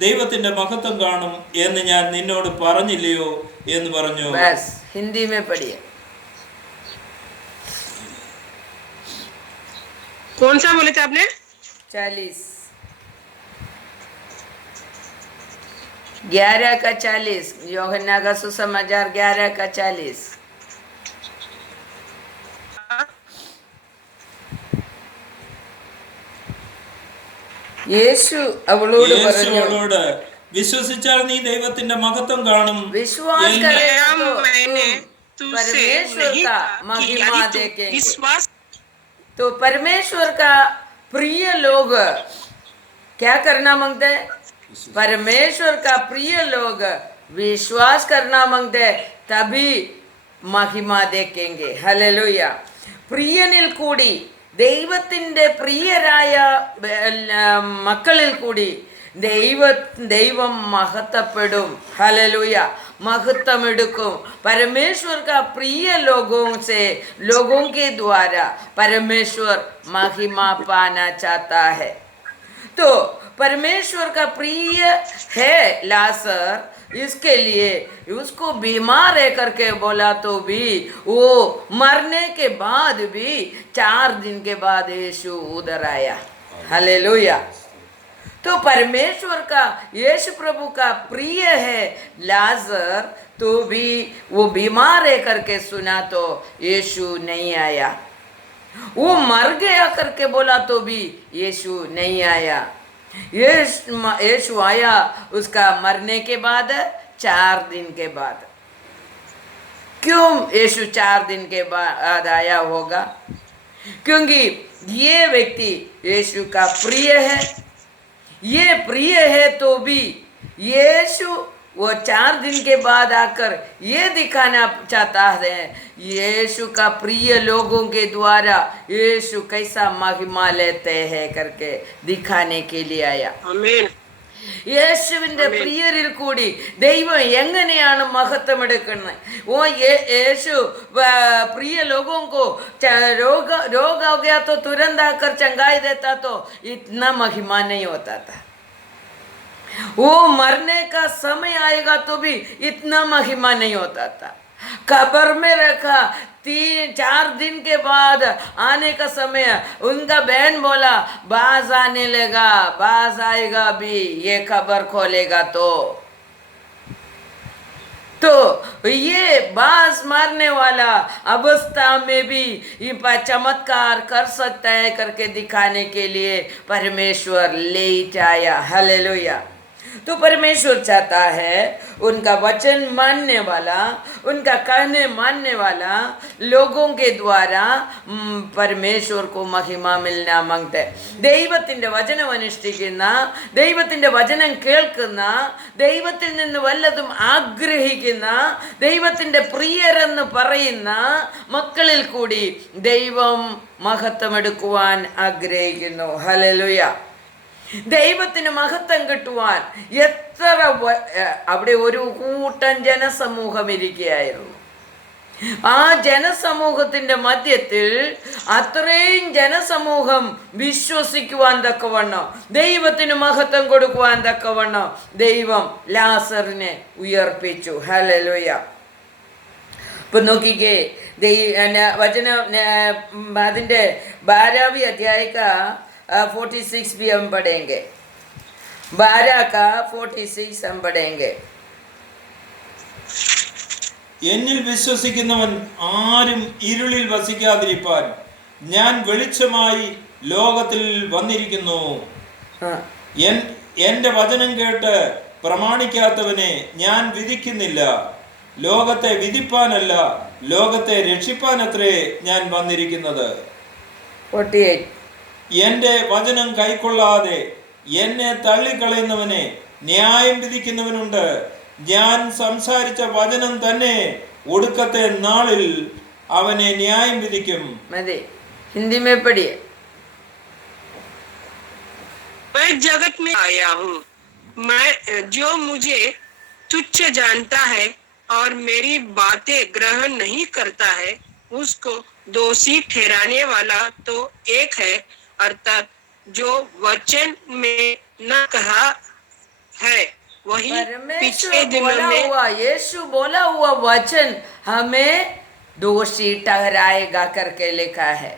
ദൈവത്തിന്റെ മഹത്വം കാണും എന്ന് ഞാൻ നിന്നോട് പറഞ്ഞില്ലയോ എന്ന് പറഞ്ഞു. बस हिंदी में पढ़िए. कौन सा बोले थे आपने? 40 11 का 40 यूहन्ना का सुसमाचार 11 का 40. യേശു അവളോട് പറഞ്ഞു, വിശ്വസിച്ചാൽ നീ ദൈവത്തിന്റെ മഹത്വം കാണും. विश्वास करेगा तो तुम परमेश्वर का महिमा देखेंगे. तो परमेश्वर का प्रिय लोग क्या करना मांगते हैं? परमेश्वर का प्रिय लोग विश्वास करना मांगते हैं, तभी महिमा देखेंगे. हालेलुया. പ്രിയനിൽ കൂടി ദൈവത്തിൻ്റെ പ്രിയരായ മക്കളിൽ കൂടി ദൈവം മഹത്വപ്പെടും. ഹല്ലേലൂയ. महत्वमेडुकुम. परमेश्वर का प्रिय लोगों के द्वारा परमेश्वर महिमा पाना चाहता है. तो परमेश्वर का प्रिय है लाजर, इसके लिए उसको बीमार है करके बोला तो भी वो मरने के बाद भी 4 दिन के बाद यीशु उधर आया. हालेलुया. तो परमेश्वर का यीशु प्रभु का प्रिय है लाजर, तो भी वो बीमार है करके सुना तो यीशु नहीं आया. वो मर गया करके बोला तो भी यीशु नहीं आया. यीशु आया उसका मरने के बाद 4 दिन के बाद. क्यों यीशु 4 दिन के बाद आया होगा? क्योंकि ये व्यक्ति यीशु का प्रिय है. ये प्रिय है तो भी यीशु वो 4 दिन के बाद आकर ये दिखाना चाहता है यीशु का प्रिय लोगों के द्वारा यीशु कैसा महिमा लेते हैं करके दिखाने के लिए आया. आमीन. യേശുവിൻ്റെ പ്രിയരിൽ കൂടി ദൈവം എങ്ങനെയാണ് മഹത്വം എടുക്കുന്നത്? वो यीशु प्रिय लोगों को रोग हो गया तो तुरंत आकर चंगाई देता तो इतना महिमा नहीं होता था. वो मरने का समय आएगा तो भी इतना महिमा नहीं होता था. कब्र में रखा 3-4 दिन के बाद आने का समय उनका बहन बोला बाज आने लगा, बाज आएगा भी, ये खबर खोलेगा तो ये बाज मारने वाला अवस्था में भी चमत्कार कर सकता है करके दिखाने के लिए परमेश्वर लेट आया. हालेलुया. तो परमेश्वर चाहता है उनका वचन मानने वाला, उनका कहने मानने वाला लोगों के द्वारा परमेश्वर को महिमा मिलना मांगते हैं. ദൈവത്തിൻ്റെ വചനം അനുഷ്ഠിക്കുന്ന, ദൈവത്തിൻ്റെ വചനം കേൾക്കുന്ന, ദൈവത്തിൽ നിന്ന് വല്ലതും ആഗ്രഹിക്കുന്ന, ദൈവത്തിൻ്റെ പ്രിയരെന്ന് പറയുന്ന മക്കളിൽ കൂടി ദൈവം മഹത്വമെടുക്കുവാൻ ആഗ്രഹിക്കുന്നു. ഹല്ലേലൂയ. ദൈവത്തിന് മഹത്വം കിട്ടുവാൻ എത്ര അവിടെ ഒരു കൂട്ടം ജനസമൂഹം ഇരിക്കുകയായിരുന്നു. ആ ജനസമൂഹത്തിൻ്റെ മധ്യത്തിൽ അത്രയും ജനസമൂഹം വിശ്വസിക്കുവാൻ തക്കവണ്ണം, ദൈവത്തിന് മഹത്വം കൊടുക്കുവാൻ തക്കവണ്ണം ദൈവം ലാസറിനെ ഉയർപ്പിച്ചു. ഹല്ലേലൂയ. ഇപ്പം നോക്കിക്കേ, വചന അതിൻ്റെ 12वीं अध्याय का 46 भी हम पढ़ेंगे. 12 का 46 हम पढ़ेंगे. എന്നിൽ വിശ്വസിക്കുന്നവൻ ആരും ഇരുളിൽ വസിക്കാതിരിപ്പാൻ ഞാൻ വെളിച്ചമായി ലോകത്തിൽ വന്നിരിക്കുന്നു. എൻ്റെ വചനം കേട്ട് പ്രമാണിക്കാത്തവനെ ഞാൻ വിധിക്കുന്നില്ല. ലോകത്തെ വിധിപ്പാനല്ല, ലോകത്തെ രക്ഷിപ്പാനത്രേ ഞാൻ വന്നിരിക്കുന്നത്. 48. എൻ്റെ വചനം കൈക്കൊള്ളാതെ എന്നെ തള്ളിക്കളയുന്നവനെ ന്യായം വിധിക്കുന്നവനുണ്ട്. ഞാൻ സംസാരിച്ച വചനം തന്നെ ഒടുക്കത്തെ നാളിൽ അവനെ ന്യായം വിധിക്കും. മതി. हिंदी में पढ़िए. मैं जगत में आया हूँ, मैं जो मुझे तुच्छ जानता है और मेरी बातें ग्रहण नहीं करता है उसको दोषी ठहराने वाला तो एक है, अर्थात जो वचन में न कहा है वही परमेश्वर पिछले दिनों बोला में हुआ, यीशु बोला हुआ वचन हमें दोषी ठहराएगा करके लिखा है।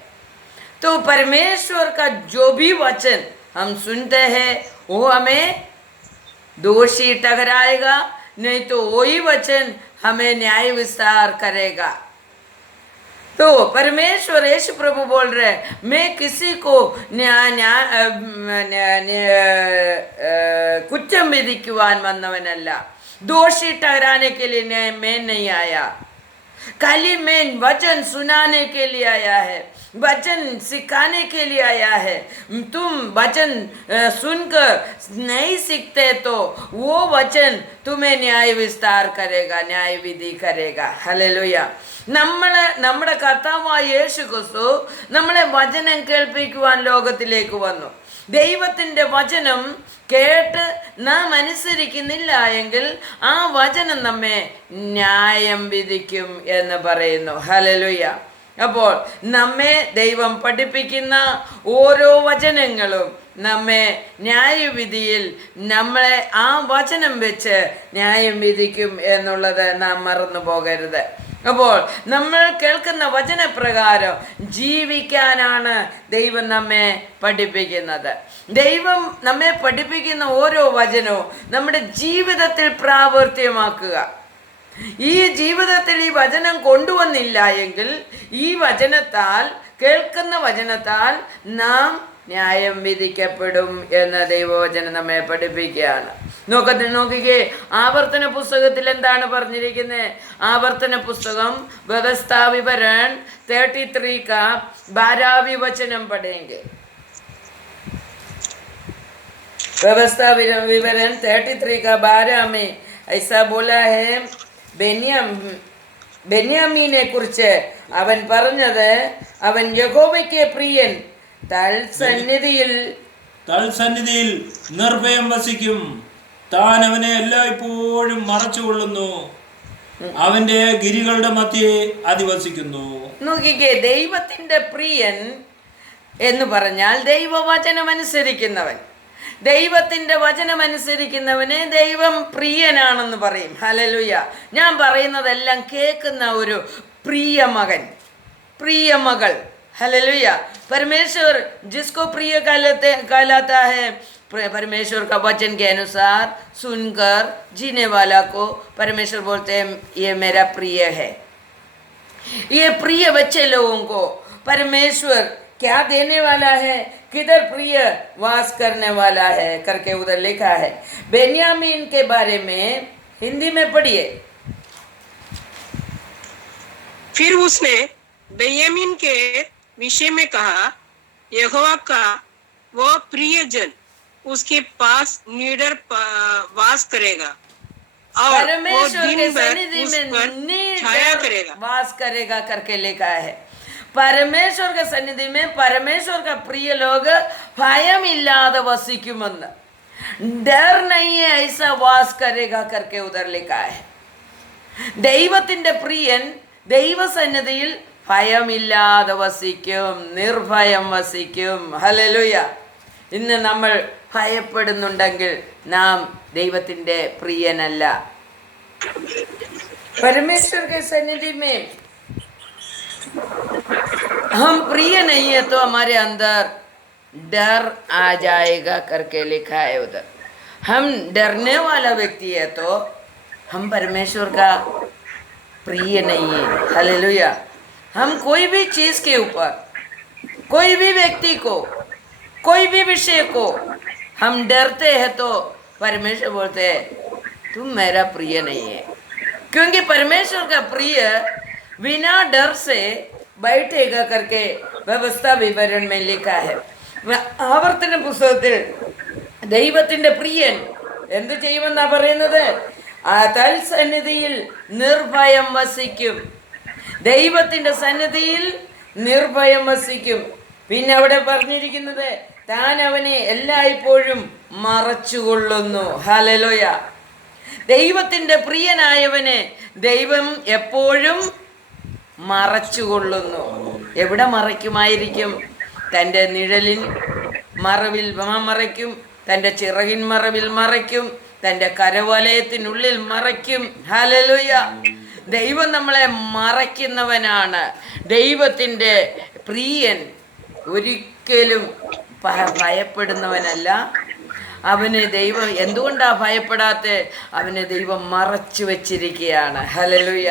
तो परमेश्वर का जो भी वचन हम सुनते हैं वो हमें दोषी ठहराएगा, नहीं तो वही वचन हमें न्याय विस्तार करेगा। तो परमेश्वर यीशु प्रभु बोल रहे हैं, मैं किसी को कुറ്റം വിധിക്കുവാൻ വന്നവനല്ല, दोषी ठहराने के लिए मैं नहीं आया, खाली मैं वचन सुनाने के लिए आया है, वचन सिखाने के लिए आया है। तुम वचन सुनकर नहीं सीखते तो वो वचन तुम्हें न्याय विस्तार करेगा, न्याय विधि करेगा। ഹല്ലേലൂയ। നമ്മുടെ കർത്താവായ യേശു ക്രിസ്തു നമ്മളെ വചനം കേൾപ്പിക്കുവാൻ ലോകത്തിലേക്ക് വന്നു. ദൈവത്തിൻ്റെ വചനം കേട്ട് നാം അനുസരിക്കുന്നില്ല എങ്കിൽ ആ വചനം നമ്മെ ന്യായം വിധിക്കും എന്ന് പറയുന്നു. ഹല്ലേലൂയ. അപ്പോൾ നമ്മെ ദൈവം പഠിപ്പിക്കുന്ന ഓരോ വചനങ്ങളും നമ്മെ ന്യായവിധിയിൽ നമ്മളെ ആ വചനം വെച്ച് ന്യായം വിധിക്കും എന്നുള്ളത് നാം മറന്നു പോകരുത്. അപ്പോൾ നമ്മൾ കേൾക്കുന്ന വചനപ്രകാരം ജീവിക്കാനാണ് ദൈവം നമ്മെ പഠിപ്പിക്കുന്നത്. ദൈവം നമ്മെ പഠിപ്പിക്കുന്ന ഓരോ വചനവും നമ്മുടെ ജീവിതത്തിൽ പ്രാവർത്തികമാക്കുക. ഈ ജീവിതത്തിൽ ഈ വചനം കൊണ്ടുവന്നില്ല എങ്കിൽ ഈ വചനത്താൽ, കേൾക്കുന്ന വചനത്താൽ നാം ന്യായം വിധിക്കപ്പെടും എന്ന് ദൈവവചനം നമ്മെ പഠിപ്പിക്കുകയാണ്. നോക്കിക്കേ, ആവർത്തന പുസ്തകത്തിൽ എന്താണ് പറഞ്ഞിരിക്കുന്നത്? ആവർത്തന പുസ്തകം വ്യവസ്ഥാ വിവरण 33 का 12 वचനം पढ़ेंगे। व्यवस्था विवरण 33 का 12 में ऐसा बोला है, ബെന്യാമീനെ കുറിച്ച് അവൻ പറഞ്ഞത്, അവൻ യഹോവയ്ക്ക് പ്രിയൻ, തൽസന്നിധിയിൽ നിർഭയം വസിക്കും, താൻ അവനെ എല്ലായ്പ്പോഴും മറച്ചുകൊള്ളുന്നു, അവന്റെ ഗിരികളുടെ മധ്യേ അധിവസിക്കുന്നു. നോക്കിക്കേ, ദൈവത്തിന്റെ പ്രിയൻ എന്ന് പറഞ്ഞാൽ ദൈവവചനം അനുസരിക്കുന്നവൻ. ദൈവത്തിൻ്റെ വചനമനുസരിക്കുന്നവനെ ദൈവം പ്രിയനാണെന്ന് പറയും. ഹല്ലേലൂയ. ഞാൻ പറയുന്നതെല്ലാം കേൾക്കുന്ന ഒരു പ്രിയ മകൻ, प्रिय मगल, हालेलुया। परमेश्वर जिसको प्रिय कहलाता है, परमेश्वर का वचन के अनुसार सुनकर जीने वाला को परमेश्वर बोलते हैं ये मेरा प्रिय है। ये प्रिय बच्चे लोगों को परमेश्वर क्या देने वाला है, किधर प्रिय वास करने वाला है करके उधर लिखा है। बेन्यामीन के बारे में हिंदी में पढ़िए। फिर उसने बेन्यामीन के विषय में कहा, यहोवा का वो प्रियजन उसके पास निडर वास करेगा और वो दिन भर उस पर छाया करेगा, वास करेगा करके लिखा है। परमेश्वर के सन्निधि में परमेश्वर का प्रिय लोग भयम इल्लाद वसिकुमन्न, डर नहीं है ऐसा वास करेगा करके उधर लिखा है। ദൈവത്തിൻ്റെ പ്രിയൻ ദൈവസന്നിധിയിൽ ഭയമില്ലാതെ വസിക്കും, നിർഭയം വസിക്കും. ഹല്ലേലൂയ. ഇന്ന് നമ്മൾ ഭയപ്പെടുന്നുണ്ടെങ്കിൽ നാം ദൈവത്തിൻ്റെ പ്രിയനല്ല. परमेश्वर के सन्निधि में हम प्रिय नहीं है तो हमारे अंदर डर आ जाएगा करके लिखा है उधर। हम डरने वाला व्यक्ति है तो हम परमेश्वर का प्रिय नहीं है। हालेलुया। हम कोई भी चीज़ के ऊपर, कोई भी व्यक्ति को, कोई भी विषय को हम डरते हैं तो परमेश्वर बोलते हैं तुम मेरा प्रिय नहीं है, क्योंकि परमेश्वर का प्रिय बिना डर से बैठेगा करके व्यवस्था विवरण में लिखा है। ആവർത്തന പുസ്തകത്തിൽ ദൈവത്തിൻ്റെ പ്രിയൻ എന്ത് ചെയ്യുമെന്നാണ് പറയുന്നത്? ആ തൽസന്നിധിയിൽ നിർഭയം വസിക്കും. ദൈവത്തിൻ്റെ സന്നിധിയിൽ നിർഭയം വസിക്കും. പിന്നെ അവിടെ പറഞ്ഞിരിക്കുന്നത് താൻ അവനെ എല്ലായ്പ്പോഴും മറച്ചുകൊള്ളുന്നു. ഹല്ലേലൂയ. ദൈവത്തിൻ്റെ പ്രിയനായവനെ ദൈവം എപ്പോഴും മറച്ചുകൊള്ളുന്നു. എവിടെ മറയ്ക്കുമായിരിക്കും? തൻ്റെ നിഴലിൻ മറവിൽ മറയ്ക്കും, തൻ്റെ ചിറകിൻ മറവിൽ മറയ്ക്കും, തൻ്റെ കരവലയത്തിനുള്ളിൽ മറയ്ക്കും. ഹല്ലേലൂയ. ദൈവം നമ്മളെ മറയ്ക്കുന്നവനാണ്. ദൈവത്തിൻ്റെ പ്രിയൻ ഒരിക്കലും ഭയപ്പെടുന്നവനല്ല. അവന് ദൈവം എന്തുകൊണ്ടാണ് ഭയപ്പെടാത്ത? അവന് ദൈവം മറച്ചു വച്ചിരിക്കുകയാണ്. ഹല്ലേലൂയ.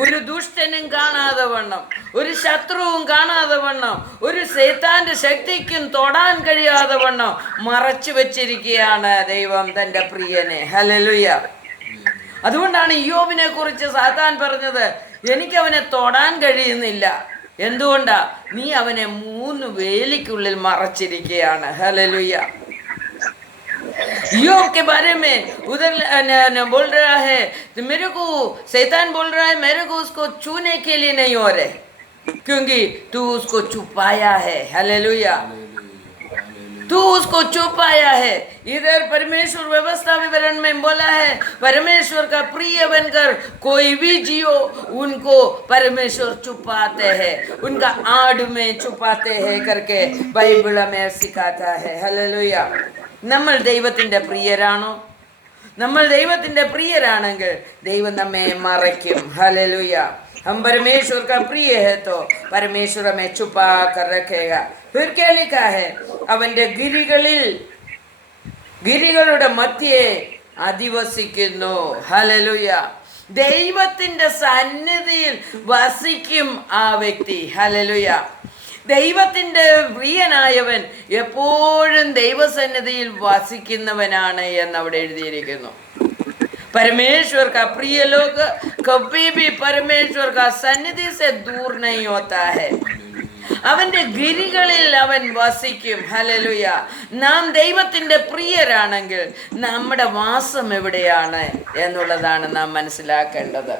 ഒരു ദുഷ്ടനും കാണാതെ വണ്ണം, ഒരു ശത്രുവും കാണാതെ വണ്ണം, ഒരു സൈത്താന്റെ ശക്തിക്കും തൊടാൻ കഴിയാതെ വണ്ണം മറച്ചു വച്ചിരിക്കുകയാണ് ദൈവം തൻ്റെ പ്രിയനെ. ഹല്ലേലൂയ. അതുകൊണ്ടാണ് ഇയ്യോബിനെ കുറിച്ച് സാത്താൻ പറഞ്ഞത്, എനിക്കവനെ തൊടാൻ കഴിയുന്നില്ല. എന്തുകൊണ്ടാ? നീ അവനെ 3 വേലിക്കുള്ളിൽ മറച്ചിരിക്കുകയാണ്. ഹല്ലേലൂയ. योग के बारे में उधर बोल रहा है, तो मेरे को शैतान बोल रहा है मेरे को उसको छूने के लिए नहीं हो रहे, क्योंकि तू उसको छुपाया है. हालेलुया. तू उसको छुपाया है. इधर परमेश्वर व्यवस्था विवरण में बोला है, परमेश्वर का प्रिय बनकर कोई भी जियो उनको परमेश्वर छुपाते हैं, उनका आड़ में छुपाते हैं करके बाइबल में सिखाता है. हालेलुया. നമ്മൾ ദൈവത്തിൻ്റെ പ്രിയരാണോ? നമ്മൾ ദൈവത്തിൻ്റെ പ്രിയരാണെങ്കിൽ ദൈവം നമ്മെ മറയ്ക്കും. ഹല്ലേലൂയ. हम परमेश्वर का प्रिय है तो परमेश्वर हमें छुपा कर रखेगा. फिर क्या लिखा है? അവൻ്റെ ഗിരികളുടെ മധ്യേ അധിവസിക്കുന്നു. ഹല്ലേലൂയ. ദൈവത്തിൻ്റെ സന്നിധിയിൽ വസിക്കും ആ വ്യക്തി. ഹല്ലേലൂയ. ദൈവത്തിൻ്റെ പ്രിയനായവൻ എപ്പോഴും ദൈവസന്നിധിയിൽ വസിക്കുന്നവനാണ് എന്നവിടെ എഴുതിയിരിക്കുന്നു. परमेश्वर का प्रिय लोग कभी भी परमेश्वर का सन्निधि से दूर नहीं होता है. അവൻ്റെ ഗിരികളിൽ അവൻ വസിക്കും. ഹല്ലേലൂയ. നാം ദൈവത്തിൻ്റെ പ്രിയരാണെങ്കിൽ നമ്മുടെ വാസം എവിടെയാണ് എന്നുള്ളതാണ് നാം മനസ്സിലാക്കേണ്ടത്.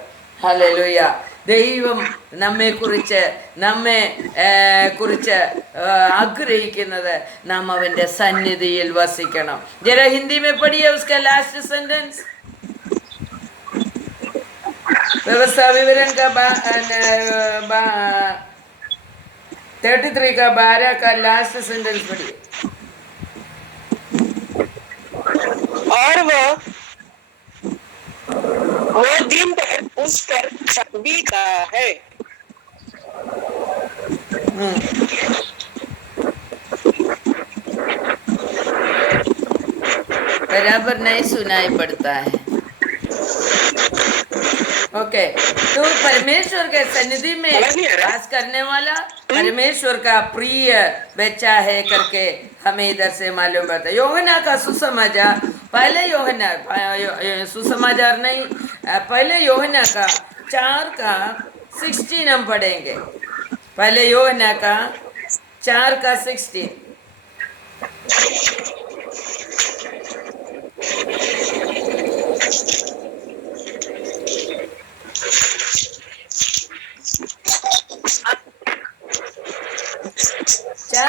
ഹല്ലേലൂയ. ദൈവം നമ്മെ കുറിച്ച് ആഗ്രഹിക്കുന്നത് നാം അവൻ്റെ സന്നിധിയിൽ വസിക്കണം. ജरा हिंदी में पढ़िए उसका लास्ट सेंटेंस. व्यवस्था विवरण का 33 का 12 का लास्ट सेंटेंस पढ़िए. और वो दिन भर उस पर छवि का है. बराबर नहीं सुनाई पड़ता है. ओके. तो परमेश्वर के सन्निधि में वास करने वाला परमेश्वर का प्रिय बच्चा है करके हमें इधर से मालूम पड़ता है. यूहन्ना का सुसमाचार, पहले यूहन्ना सुसमाचार नहीं, पहले यूहन्ना का 4 का 16 हम पढ़ेंगे. पहले यूहन्ना का 4 का 16.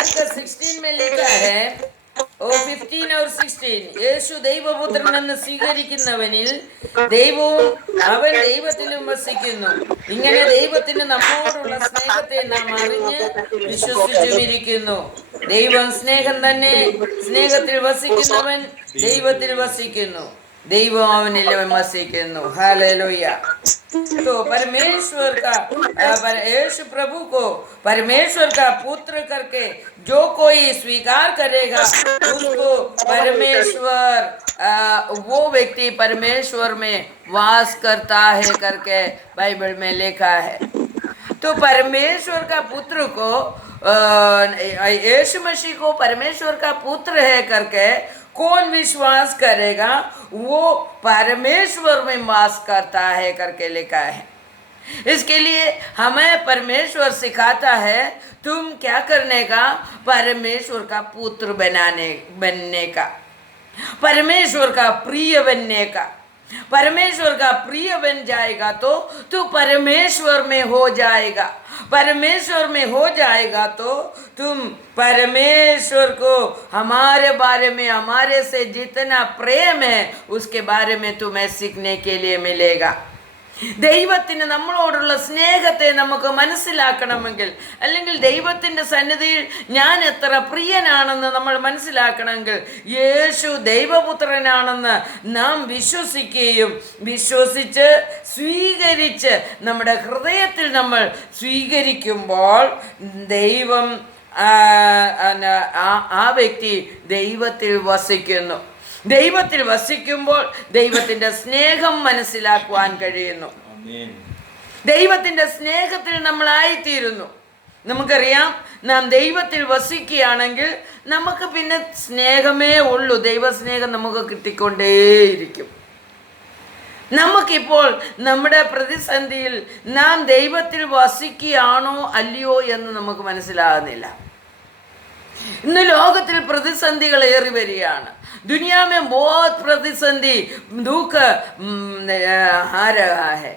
का 16 में लिखा है, 15 और 16, യേശു ദൈവപുത്രനെന്ന് സ്വീകരിക്കുന്നവനിൽ ദൈവവും അവൻ ദൈവത്തിലും വസിക്കുന്നു. ഇങ്ങനെ ദൈവത്തിന് നമ്മോടുള്ള സ്നേഹത്തെ നാം അറിഞ്ഞ് വിശ്വസിച്ചുമിരിക്കുന്നു. ദൈവം സ്നേഹം തന്നെ. സ്നേഹത്തിൽ വസിക്കുന്നവൻ ദൈവത്തിൽ വസിക്കുന്നു, ദൈവം അവനിൽ वसिക്കുന്നു. हालेलुया. तो परमेश्वर का यीशु प्रभु को परमेश्वर का पुत्र करके जो कोई स्वीकार करेगा उसको परमेश्वर वो व्यक्ति परमेश्वर में वास करता है करके बाइबल में लिखा है. तो परमेश्वर का पुत्र को यीशु मसीह को परमेश्वर का पुत्र है करके कौन विश्वास करेगा वो परमेश्वर में वास करता है करके लिखा है. इसके लिए हमें परमेश्वर सिखाता है तुम क्या करने का, परमेश्वर का पुत्र बनने का, परमेश्वर का प्रिय बनने का. परमेश्वर का प्रिय बन जाएगा तो तू परमेश्वर में हो जाएगा. परमेश्वर में हो जाएगा तो तुम परमेश्वर को हमारे बारे में, हमारे से जितना प्रेम है उसके बारे में तुम्हें सीखने के लिए मिलेगा. ദൈവത്തിന് നമ്മളോടുള്ള സ്നേഹത്തെ നമുക്ക് മനസ്സിലാക്കണമെങ്കിൽ, അല്ലെങ്കിൽ ദൈവത്തിൻ്റെ സന്നിധിയിൽ ഞാൻ എത്ര പ്രിയനാണെന്ന് നമ്മൾ മനസ്സിലാക്കണമെങ്കിൽ, യേശു ദൈവപുത്രനാണെന്ന് നാം വിശ്വസിക്കുകയും വിശ്വസിച്ച് സ്വീകരിച്ച് നമ്മുടെ ഹൃദയത്തിൽ നമ്മൾ സ്വീകരിക്കുമ്പോൾ ദൈവം ആ വ്യക്തി ദൈവത്തിൽ വസിക്കുന്നു. ദൈവത്തിൽ വസിക്കുമ്പോൾ ദൈവത്തിൻ്റെ സ്നേഹം മനസ്സിലാക്കുവാൻ കഴിയുന്നു. ദൈവത്തിൻ്റെ സ്നേഹത്തിൽ നമ്മളായിത്തീരുന്നു. നമുക്കറിയാം, നാം ദൈവത്തിൽ വസിക്കുകയാണെങ്കിൽ നമുക്ക് പിന്നെ സ്നേഹമേ ഉള്ളൂ. ദൈവസ്നേഹം നമുക്ക് കിട്ടിക്കൊണ്ടേയിരിക്കും. നമുക്കിപ്പോൾ നമ്മുടെ പ്രതിസന്ധിയിൽ നാം ദൈവത്തിൽ വസിക്കുകയാണോ അല്ലയോ എന്ന് നമുക്ക് മനസ്സിലാകുന്നില്ല. ഇന്ന് ലോകത്തിൽ പ്രതിസന്ധികൾ ഏറി വരികയാണ്. दुनिया में बहुत प्रतिसंधि दुख आ रहा है.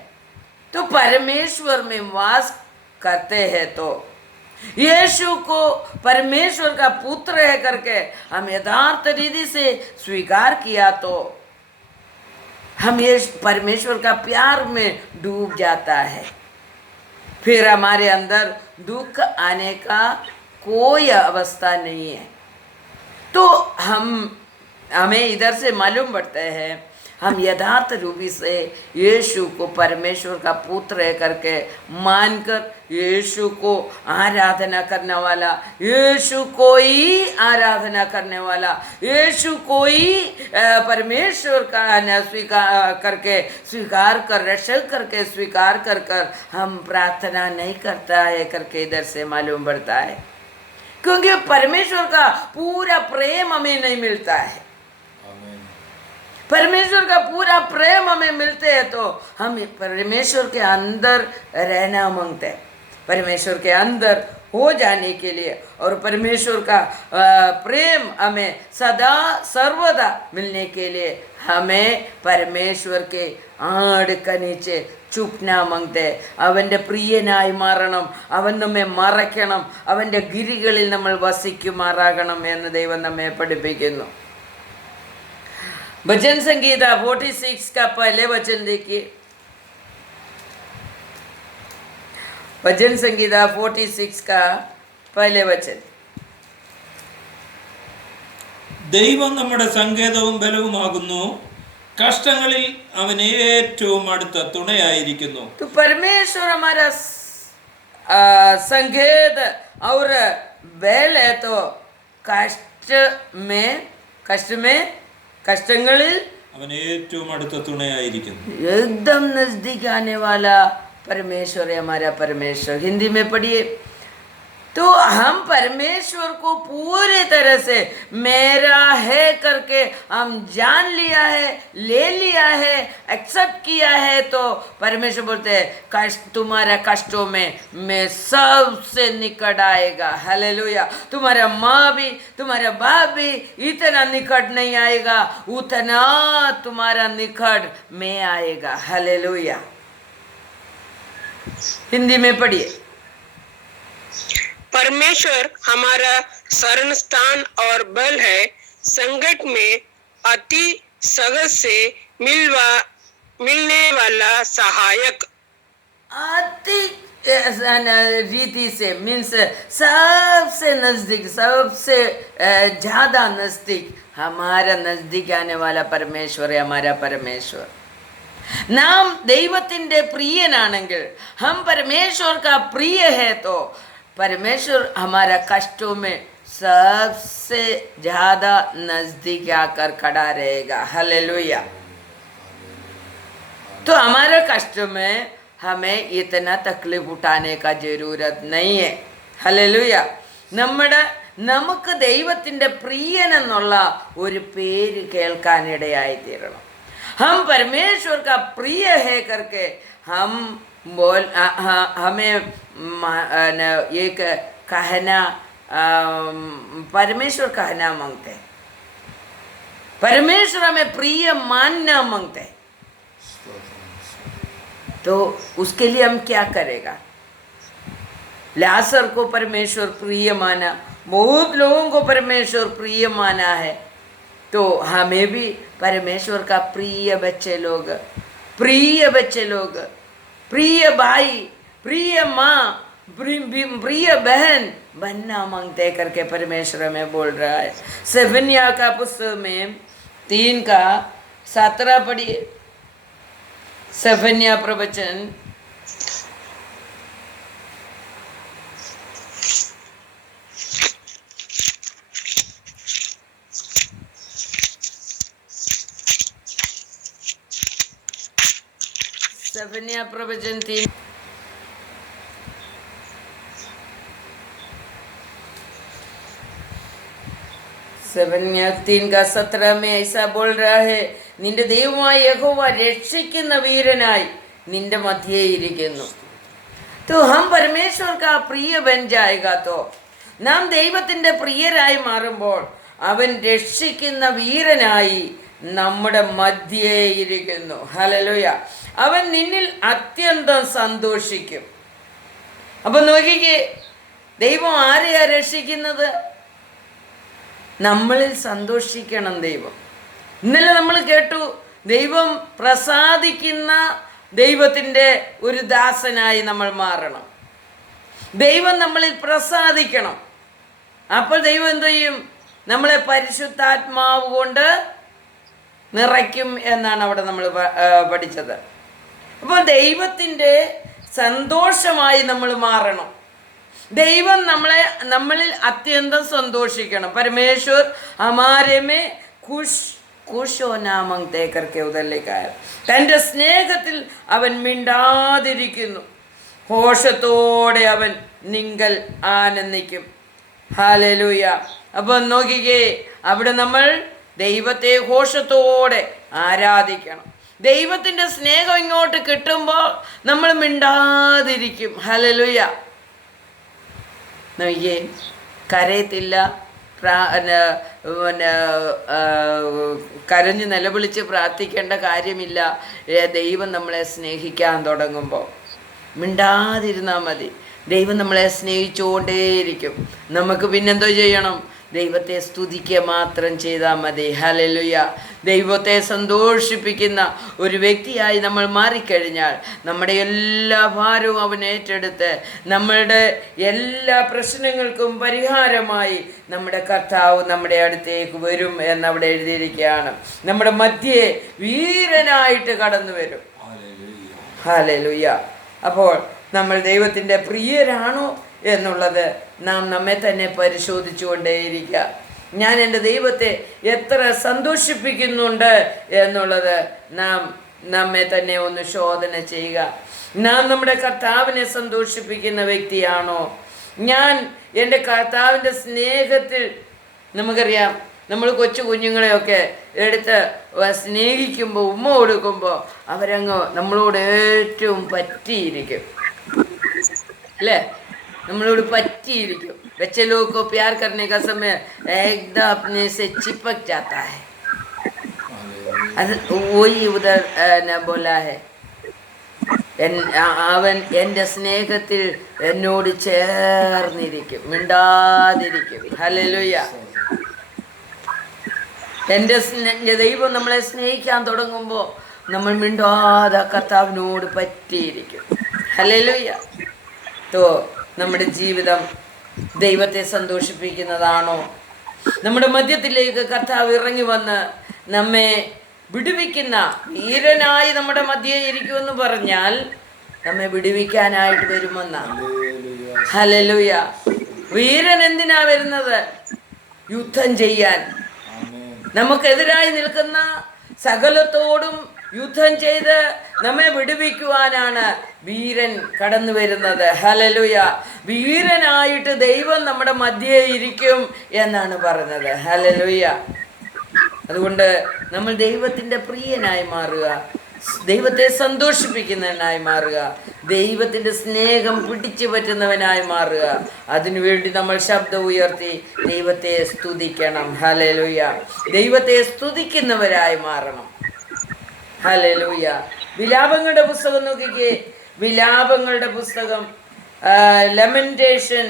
तो परमेश्वर में वास करते हैं तो यीशु को परमेश्वर का पुत्र है करके हम यथार्थ रीति से स्वीकार किया तो हम ये परमेश्वर का प्यार में डूब जाता है. फिर हमारे अंदर दुख आने का कोई अवस्था नहीं है. तो हमें इधर से मालूम पड़ता है, हम यथार्थ रूपी से यीशु को परमेश्वर का पुत्र है करके मानकर यीशु को आराधना करने वाला, यीशु को ही आराधना करने वाला, यीशु को ही परमेश्वर का स्वीकार करके स्वीकार कर रक्षक करके स्वीकार कर कर हम प्रार्थना नहीं करता है करके इधर से मालूम पड़ता है. क्योंकि परमेश्वर का पूरा प्रेम हमें नहीं मिलता है. परमेश्वर का पूरा प्रेम हमें मिलते हैं तो हम परमेश्वर के अंदर रहना मांगते हैं. परमेश्वर के अंदर हो जाने के लिए और परमेश्वर का प्रेम हमें सदा सर्वदा मिलने के लिए हमें परमेश्वर के आड़ का नीचे ചുപ്നാ മങ്തേ. അവൻ്റെ പ്രിയനായി മാറണം, അവൻ നമ്മെ മറയ്ക്കണം, അവൻ്റെ ഗിരികളിൽ നമ്മൾ വസിക്കുമാറാകണം എന്ന് ദൈവം നമ്മെ പഠിപ്പിക്കുന്നു. भजन संगीता 46 का पहले वचन देखिए. भजन संगीता 46 का पहले वचन. ദൈവം നമ്മുടെ സങ്കേതവും ബലവുമാകുന്നു, കഷ്ടങ്ങളിൽ അവൻ ഏറ്റവും അടുത്ത തുണയായിരിക്കുന്നു. तो परमेश्वर हमारा संकेत और बैल है तो कष्टങ്ങളിൽ അവൻ ഏറ്റവും അടുത്ത തുണയായിരിക്കുന്നു. एकदम नजदीक आने वाला परमेश्वर है हमारा परमेश्वर. हिंदी में पढ़िए. तो हम परमेश्वर को पूरी तरह से मेरा है करके हम जान लिया है, ले लिया है, एक्सेप्ट किया है. तो परमेश्वर बोलते हैं कष्ट तुम्हारा कष्टों में मैं सबसे निकट आएगा. हालेलुया. तुम्हारा माँ भी तुम्हारा बाप भी इतना निकट नहीं आएगा, उतना तुम्हारा निकट में आएगा. हालेलुया. हिंदी में पढ़िए. परमेश्वर हमारा शरण स्थान और बल है, संकट में अति सहज से मिलने वाला सहायक. अति रीति से मीन्स सबसे नजदीक, सबसे ज्यादा नजदीक, हमारा नजदीक आने वाला परमेश्वर है हमारा परमेश्वर. नाम ദൈവത്തിൻ്റെ പ്രിയനാണെങ്കിൽ, हम परमेश्वर का प्रिय है तो परमेश्वर हमारा कष्टों में सबसे ज्यादा नजदीक आकर खड़ा रहेगा. हालेलुया. तो हमारे कष्ट में हमें इतना तकलीफ उठाने का जरूरत नहीं है. हालेलुया. നമുക്ക് ദൈവത്തിൻ്റെ പ്രിയനെന്നുള്ള ഒരു പേര് കേൾക്കാനിടയായിത്തീരണം. हम परमेश्वर का प्रिय है करके हम हमें एक कहना परमेश्वर कहना मांगते हैं. परमेश्वर हमें प्रिय मानना मांगते हैं. तो उसके लिए हम क्या करेगा? लाजर को परमेश्वर प्रिय माना, बहुत लोगों को परमेश्वर प्रिय माना है. तो हमें भी परमेश्वर का प्रिय बच्चे लोग, प्रिय बच्चे लोग, प्रिय भाई, प्रिय माँ, प्रिय बहन बनना मांगते करके परमेश्वर में बोल रहा है। सेफन्याह का पुस्तक में 3:17 पढ़िए। सेफन्याह प्रवचन 3 3:17 में ऐसा बोल रहा है, നിന്റെ ദൈവമായ യഹോവ രക്ഷിക്കുന്ന വീരനായി നിന്റെ മധ്യേ ഇരിക്കുന്നു. तो हम परमेश्वर का प्रिय बन जाएगा तो നാം ദൈവത്തിൻ്റെ പ്രിയരായി മാറുമ്പോൾ അവൻ രക്ഷിക്കുന്ന വീരനായി നമ്മുടെ മധ്യേ ഇരിക്കുന്നു. ഹല്ലേലൂയ. അവൻ നിന്നിൽ അത്യന്തം സന്തോഷിക്കും. അപ്പൊ നോക്കിക്കേ, ദൈവം ആരെയാ രക്ഷിക്കുന്നത്? നമ്മളിൽ സന്തോഷിക്കണം ദൈവം. ഇന്നലെ നമ്മൾ കേട്ടു, ദൈവം പ്രസാദിക്കുന്ന ദൈവത്തിൻ്റെ ഒരു ദാസനായി നമ്മൾ മാറണം. ദൈവം നമ്മളിൽ പ്രസാദിക്കണം. അപ്പോൾ ദൈവം എന്ത് ചെയ്യും? നമ്മളെ പരിശുദ്ധാത്മാവ് കൊണ്ട് നിറയ്ക്കും എന്നാണ് അവിടെ നമ്മൾ പഠിച്ചത്. അപ്പോൾ ദൈവത്തിൻ്റെ സന്തോഷമായി നമ്മൾ മാറണം. ദൈവം നമ്മളിൽ അത്യന്തം സന്തോഷിക്കണം. പരമേശ്വർ हमारे में खुश होना मांगते करके उधर लिखा है. തൻ്റെ സ്നേഹത്തിൽ അവൻ മിണ്ടാതിരിക്കുന്നു. ഘോഷത്തോടെ അവൻ നിങ്ങൾ ആനന്ദിക്കും. ഹല്ലേലൂയ. അപ്പോൾ നോക്കിക്കേ, അവിടെ നമ്മൾ ദൈവത്തെ ഘോഷത്തോടെ ആരാധിക്കണം. ദൈവത്തിൻ്റെ സ്നേഹം ഇങ്ങോട്ട് കിട്ടുമ്പോൾ നമ്മൾ മിണ്ടാതിരിക്കും. ഹല്ലേലൂയ. നോക്കിയേ, കരയത്തില്ല, കരഞ്ഞ് നിലവിളിച്ച് പ്രാർത്ഥിക്കേണ്ട കാര്യമില്ല. ദൈവം നമ്മളെ സ്നേഹിക്കാൻ തുടങ്ങുമ്പോൾ മിണ്ടാതിരുന്നാൽ മതി. ദൈവം നമ്മളെ സ്നേഹിച്ചുകൊണ്ടേയിരിക്കും. നമുക്ക് പിന്നെന്തോ ചെയ്യണം? ദൈവത്തെ സ്തുതിക്കുക മാത്രം ചെയ്താൽ മതി. ഹല്ലേലൂയ. ദൈവത്തെ സന്തോഷിപ്പിക്കുന്ന ഒരു വ്യക്തിയായി നമ്മൾ മാറിക്കഴിഞ്ഞാൽ നമ്മുടെ എല്ലാ ഭാരവും അവൻ ഏറ്റെടുത്ത് നമ്മളുടെ എല്ലാ പ്രശ്നങ്ങൾക്കും പരിഹാരമായി നമ്മുടെ കർത്താവ് നമ്മുടെ അടുത്തേക്ക് വരും എന്നവിടെ എഴുതിയിരിക്കുകയാണ്. നമ്മുടെ മധ്യേ വീരനായിട്ട് കടന്നു വരും. ഹല്ലേലൂയ. അപ്പോൾ നമ്മൾ ദൈവത്തിൻ്റെ പ്രിയരാണോ എന്നുള്ളത് നാം നമ്മെ തന്നെ പരിശോധിച്ചു കൊണ്ടേയിരിക്കുക. ഞാൻ എൻ്റെ ദൈവത്തെ എത്ര സന്തോഷിപ്പിക്കുന്നുണ്ട് എന്നുള്ളത് നാം നമ്മെ തന്നെ ഒന്ന് ശോധന ചെയ്യുക. നാം നമ്മുടെ കർത്താവിനെ സന്തോഷിപ്പിക്കുന്ന വ്യക്തിയാണോ? ഞാൻ എൻ്റെ കർത്താവിൻ്റെ സ്നേഹത്തിൽ, നമുക്കറിയാം, നമ്മൾ കൊച്ചു കുഞ്ഞുങ്ങളെയൊക്കെ എടുത്ത് സ്നേഹിക്കുമ്പോൾ, ഉമ്മ കൊടുക്കുമ്പോൾ അവരങ്ങ് നമ്മളോട് ഏറ്റവും പറ്റിയിരിക്കും, അല്ലേ? നമ്മളോട് പറ്റിയിരിക്കും. बच्चे लोगों को प्यार करने का समय एकदम अपने से चिपक जाता है. वही उधर न बोला है, അവൻ എൻ്റെ സ്നേഹത്തിൽ എന്നോട് ചേർന്നിരിക്കും, മിണ്ടാതിരിക്കും. ഹല്ലേലൂയ. എൻ്റെ ദൈവം നമ്മളെ സ്നേഹിക്കാൻ തുടങ്ങുമ്പോൾ നമ്മൾ മിണ്ടാതെ കർത്താവിനോട് പറ്റിയിരിക്കും. ഹല്ലേലൂയ. തോ നമ്മുടെ ജീവിതം ദൈവത്തെ സന്തോഷിപ്പിക്കുന്നതാണോ? നമ്മുടെ മധ്യത്തിലേക്ക് കർത്താവ് ഇറങ്ങി വന്ന് നമ്മെ വിടുവിക്കുന്ന വീരനായി നമ്മുടെ മധ്യേ ഇരിക്കുമെന്ന് പറഞ്ഞാൽ നമ്മെ വിടുവിക്കാനായിട്ട് വരുമെന്നാണ്. ഹല്ലേലൂയ. വീരൻ എന്തിനാ വരുന്നത്? യുദ്ധം ചെയ്യാൻ. നമുക്കെതിരായി നിൽക്കുന്ന സകലത്തോടും യുദ്ധം ചെയ്ത് നമ്മെ വിടുവിക്കുവാനാണ് വീരൻ കടന്നു വരുന്നത്. ഹല്ലേലൂയ. വീരനായിട്ട് ദൈവം നമ്മുടെ മധ്യേ ഇരിക്കും എന്നാണ് പറഞ്ഞത്. ഹല്ലേലൂയ. അതുകൊണ്ട് നമ്മൾ ദൈവത്തിൻ്റെ പ്രിയനായി മാറുക, ദൈവത്തെ സന്തോഷിപ്പിക്കുന്നവനായി മാറുക, ദൈവത്തിൻ്റെ സ്നേഹം പിടിച്ചു പറ്റുന്നവനായി മാറുക. അതിനുവേണ്ടി നമ്മൾ ശബ്ദം ഉയർത്തി ദൈവത്തെ സ്തുതിക്കണം. ഹല്ലേലൂയ. ദൈവത്തെ സ്തുതിക്കുന്നവരായി മാറണം. ഹല്ലേലൂയ. വിലാപങ്ങളുടെ പുസ്തകം നോക്കിക്കേ. വിലാപങ്ങളുടെ പുസ്തകം लेमेंटेशन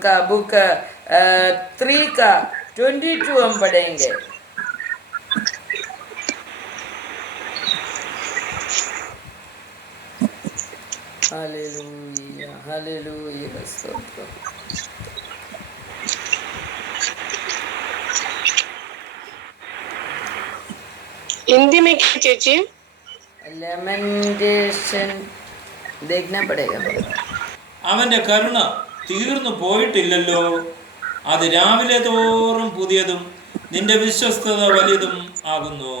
का बुक 3 का 22 हम पढ़ेंगे. हालेलुया हालेलुया स्तोत्र। हिंदी में क्या चेची? लेमेंटेशन देखना पड़ेगा मेरे को। അവന്റെ കരുണ തീർന്നു പോയിട്ടില്ലല്ലോ, അത് രാവിലെ തോറും പുതിയതും നിന്റെ വിശ്വസ്തത വലുതും ആകുന്നു.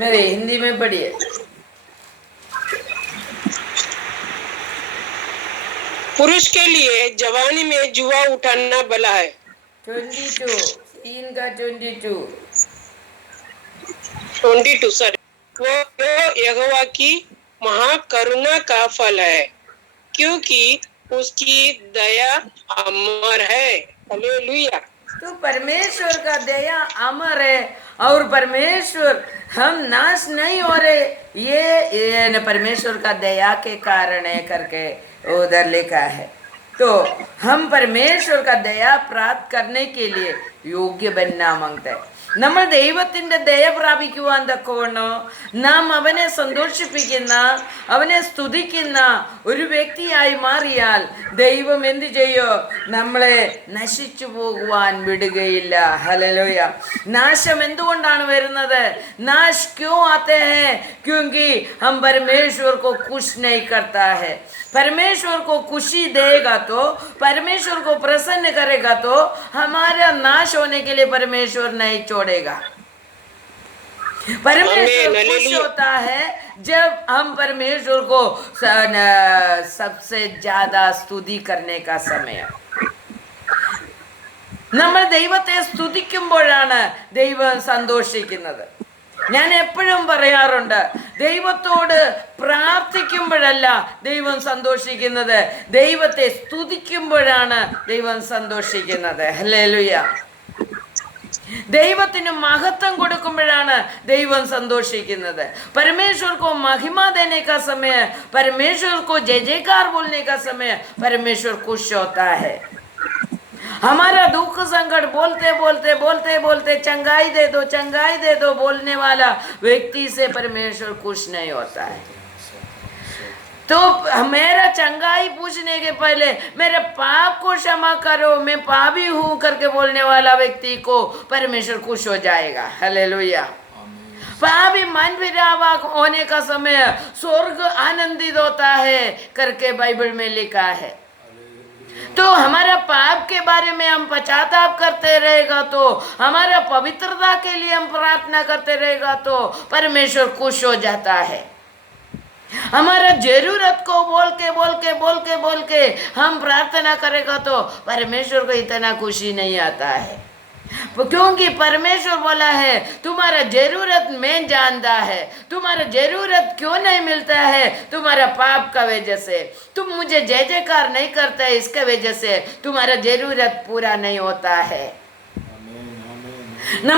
मेरे हिंदी में पढ़िए। पुरुष के लिए जवानी में जुआ उठाना भला है। 22 3 का 22 सर वो यहोवा की महाकरुणा का फल है, क्योंकि उसकी दया अमर है। हालेलुया। तो परमेश्वर का दया अमर है और परमेश्वर हम नाश नहीं हो रहे, ये न परमेश्वर का दया के कारण है करके उधर लिखा है। तो हम परमेश्वर का दया प्राप्त करने के लिए योग्य बनना मांगते हैं. നമ്മൾ ദൈവത്തിന്റെ ദയ പ്രാപിക്കുവാൻ തക്കവണ്ണം നാം അവനെ സന്തോഷിപ്പിക്കുന്ന അവനെ സ്തുതിക്കുന്ന ഒരു വ്യക്തിയായി മാറിയാൽ ദൈവം എന്ത് ചെയ്യോ? നമ്മളെ നശിച്ചു പോകുവാൻ വിടുകയില്ല. ഹല്ലേലൂയ. നാശം എന്തുകൊണ്ടാണ് വരുന്നത്? നാശ് ക്यों आते हैं? क्योंकि हम परमेश्वर को खुश नहीं करता है. परमेश्वर को खुशी देगा तो, परमेश्वर को प्रसन्न करेगा तो हमारा नाश होने के लिए परमेश्वर नहीं छोड़ेगा. परमेश्वर खुश होता है जब हम परमेश्वर को सबसे ज्यादा स्तुति करने का समय. നമ്മൾ ദൈവത്തെ സ്തുതിക്കുമ്പോഴാണ് ദൈവം സന്തോഷിക്കുന്നത്. ഞാൻ എപ്പോഴും പറയാറുണ്ട്, ദൈവത്തോട് പ്രാർത്ഥിക്കുമ്പോഴല്ല ദൈവം സന്തോഷിക്കുന്നത്, ദൈവത്തെ സ്തുതിക്കുമ്പോഴാണ് ദൈവം സന്തോഷിക്കുന്നത്. ഹല്ലേലൂയ. ദൈവത്തിന് മഹത്വം കൊടുക്കുമ്പോഴാണ് ദൈവം സന്തോഷിക്കുന്നത്. परमेश्वर को महिमा देने का समय, परमेश्वर को जय जयकार बोलने का समय परमेश्वर खुश होता है. हमारा दुख संकट बोलते बोलते बोलते बोलते चंगाई दे दो बोलने वाला व्यक्ति से परमेश्वर खुश नहीं होता है. तो मेरा चंगाई पूछने के पहले मेरे पाप को क्षमा करो, मैं पापी हूँ करके बोलने वाला व्यक्ति को परमेश्वर खुश हो जाएगा. हालेलुया. पापी मन विरावा होने का समय स्वर्ग आनंदित होता है करके बाइबल में लिखा है. तो हमारा पाप के बारे में हम पश्चाताप करते रहेगा, तो हमारा पवित्रता के लिए हम प्रार्थना करते रहेगा तो परमेश्वर खुश हो जाता है. हमारा जरूरत को बोल के हम प्रार्थना करेगा तो परमेश्वर को इतना खुशी नहीं आता है, क्योंकि परमेश्वर बोला है तुम्हारा जरूरत मैं जानता है. तुम्हारा जरूरत क्यों नहीं मिलता है? तुम्हारा पाप का वजह से. तुम मुझे जय जयकार नहीं करते, इसके वजह से तुम्हारा जरूरत पूरा नहीं होता है.